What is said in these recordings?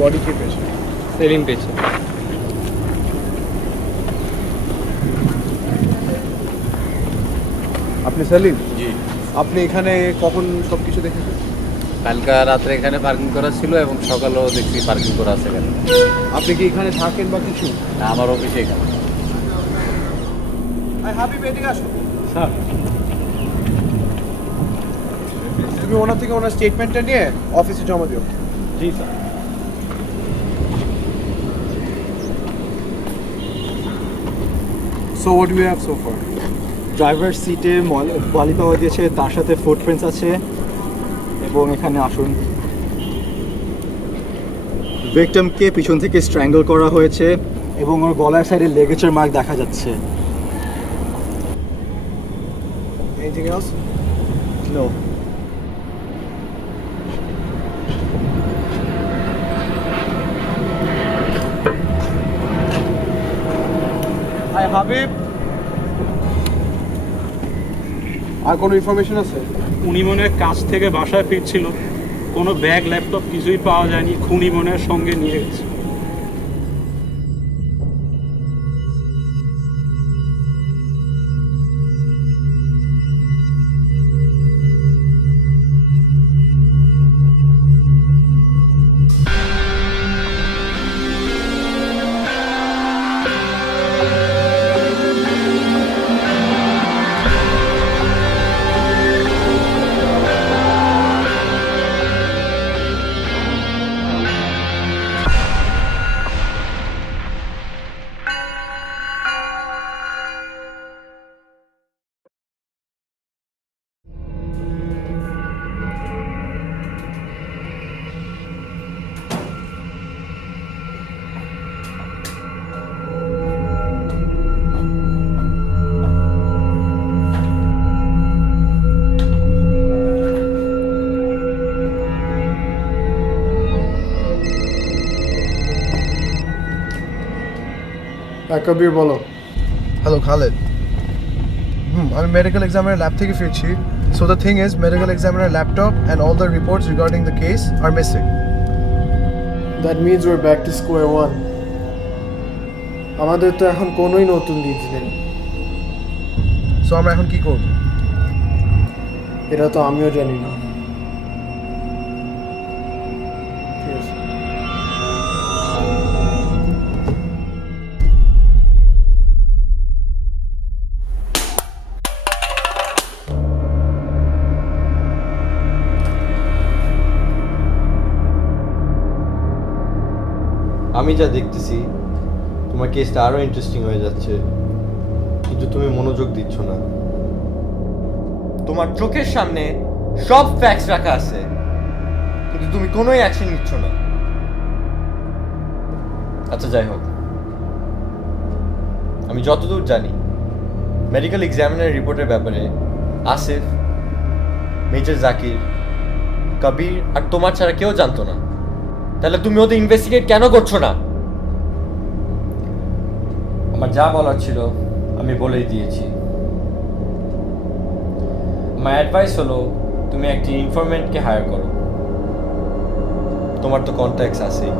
Body কে পেয়েছে? সেলিম পেয়েছে। আপনি সেলিম? জি। আপনি এখানে কখন সব কিছু দেখেছেন? কালকা রাত্রে এখানে পার্কিং করা ছিল এবং সকালেও দেখছি পার্কিং করা আছে এখানে। আপনি কি এখানে থাকেন বা কিছু? না, আমার অফিসে এখানে। হাবিব এদিকে আসো। স্যার, তুমি ওনার থেকে ওনার স্টেটমেন্টটা নিয়ে অফিসে জমা দিও। জি sir. So what do we have so far? Driver সিটে বালি পাওয়া গিয়েছে, তার সাথে ফুটপ্রিন্টস আছে এবং এখানে আসুন, ভিকটিমকে পিছন থেকে স্ট্র্যাঙ্গল করা হয়েছে এবং ওর গলার সাইডে লেগেচের মার্ক দেখা যাচ্ছে। Anything else? No. Hi Habib. আর কোনো ইনফরমেশন আছে? উনি মনে হয় কাজ থেকে বাসায় ফিরছিল, কোনো ব্যাগ ল্যাপটপ কিছুই পাওয়া যায়নি, খুনি মনে হয় সঙ্গে নিয়ে গেছে। কবির বলো। হ্যালো খালেদ। আমি মেডিকেল এক্সামিনার ল্যাব থেকে ফিরছি। So the thing is, medical examiner laptop and all the reports regarding the case are missing. That means we are back to square one. আমাদের তো এখন কোনোই নতুন লিডস নেই। সো আমরা এখন কি করব? এটা তো আমিও জানি না। ঠিক আছে। আমি যা দেখতেছি তোমার কেসটা আরো ইন্টারেস্টিং হয়ে যাচ্ছে, কিন্তু তুমি মনোযোগ দিচ্ছ না। তোমার চোখের সামনে সব ফ্যাক্টস রাখা আছে, কিন্তু তুমি কোনোই অ্যাকশন নিচ্ছ না। আচ্ছা যাই হোক, আমি যতদূর জানি মেডিকেল এক্সামিনার রিপোর্টের ব্যাপারে আসিফ, মেজর জাকির, কবির আর তোমার ছাড়া কেউ জানতো না। তাহলে তুমি ওদের ইনভেস্টিগেট কেন করছো না? আমার যা বলার ছিল আমি বলেই দিয়েছি। আমার অ্যাডভাইস হলো তুমি একটি ইনফরমেন্টকে হায়ার করো। তোমার তো কন্ট্যাক্টস আছেই।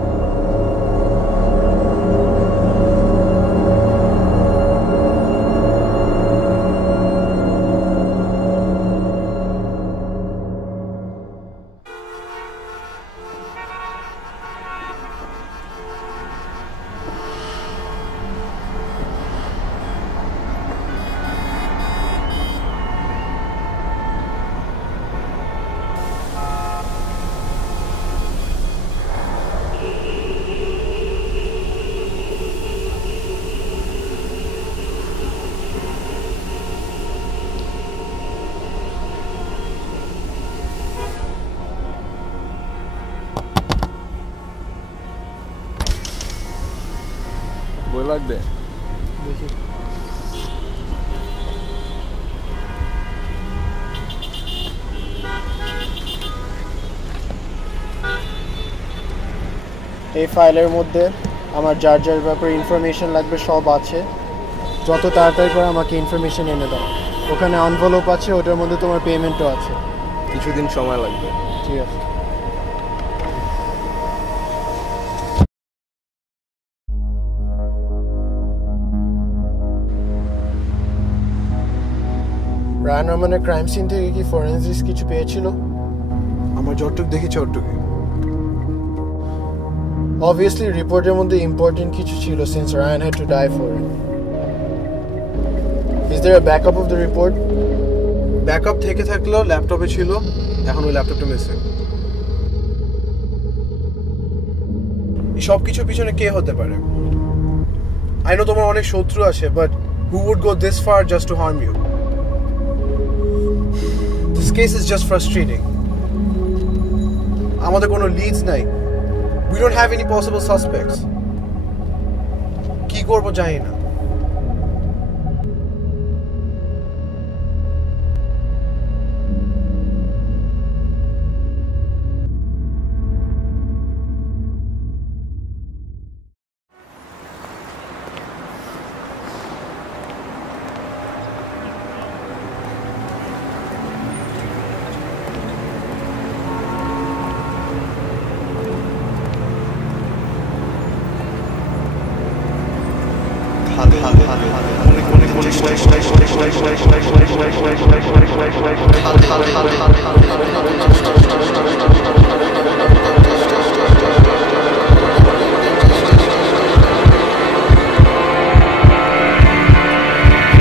বই লাগবে? এই ফাইলের মধ্যে আমার যার যার ব্যাপারে ইনফরমেশন লাগবে সব আছে। যত তাড়াতাড়ি করে আমাকে ইনফরমেশন এনে দাও। ওখানে এনভেলপ আছে, ওটার মধ্যে তোমার পেমেন্টও আছে। কিছুদিন সময় লাগবে। ঠিক আছে। সানামানের ক্রাইম সিন থেকে কি ফরেনসিক্স কিছু পেয়েছিল? আমার যতটুকু দেখেছি অতটুকু। Obviously রিপোর্টের মধ্যে ইম্পর্টেন্ট কিছু ছিল since Ryan had to die for it. Is there a backup of the report? Backup থেকে থাকলেও ল্যাপটপে ছিল, এখন ওই ল্যাপটপটা মিসিং। সব কিছুর পিছনে কে হতে পারে? I know তোমার অনেক শত্রু আছে, but who would go this far just to harm you? This case is just frustrating. আমাদের কোনো leads নাই. We don't have any possible suspects. কি করব জানি না।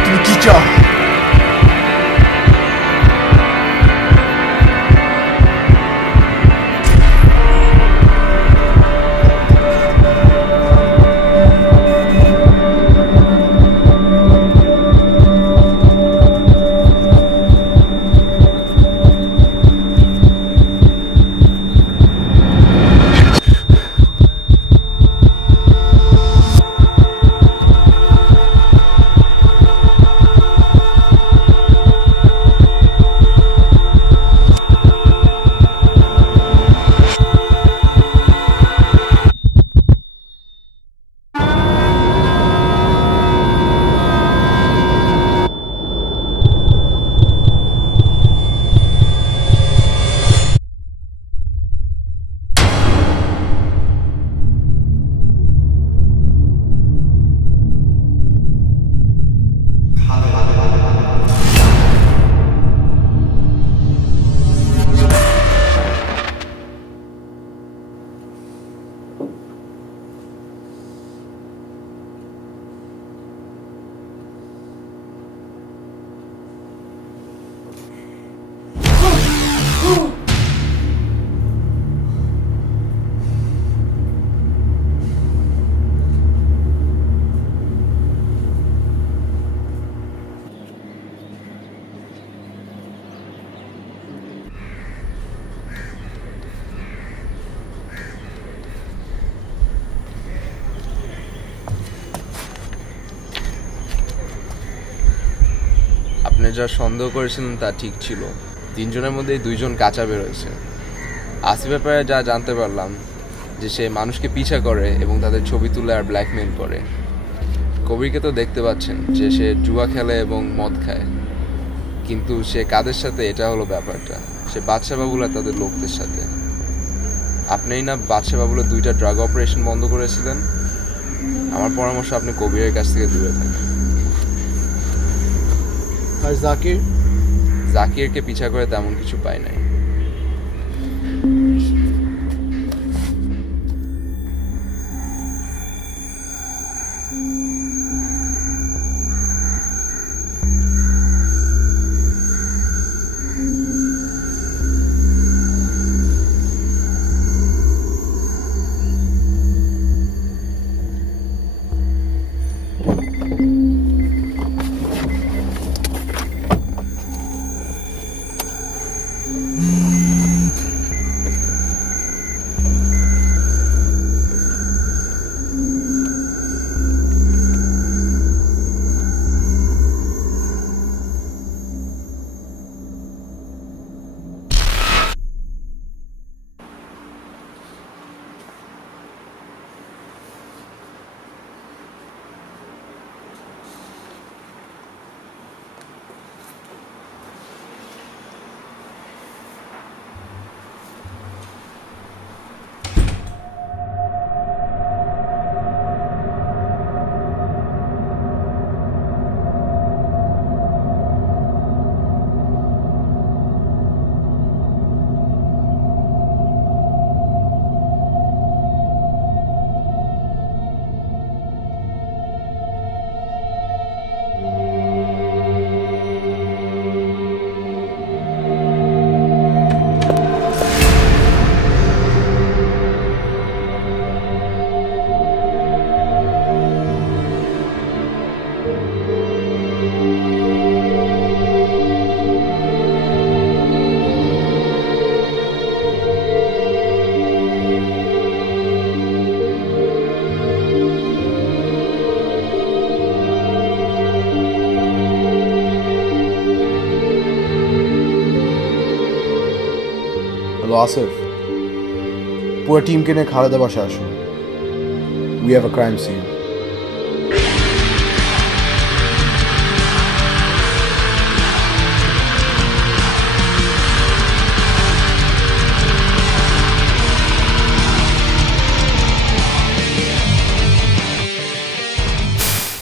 তুমি কি চাও? আপনি যা সন্দেহ করেছিলেন তা ঠিক ছিল। তিনজনের মধ্যে দুইজন কাঁচা বেরোয়েছে। আসিফের ব্যাপারে যা জানতে পারলাম যে সে মানুষকে পিছা করে এবং তাদের ছবি তুলে আর ব্ল্যাকমেইল করে। কবিরকে তো দেখতে পাচ্ছেন যে সে জুয়া খেলে এবং মদ খায়, কিন্তু সে কাদের সাথে এটা হলো ব্যাপারটা। সে বাদশা বাবুল আর তাদের লোকদের সাথে। আপনিই না বাদশা বাবুলের 2টা ড্রাগ অপারেশন বন্ধ করেছিলেন? আমার পরামর্শ আপনি কবিরের কাছ থেকে দূরে থাকেন। আর জাকিরকে পিছা করে তেমন কিছু পাই নাই। আসিফ পুরো টিমকে নিয়ে খালেদা বাসায় আসো। We have a crime scene.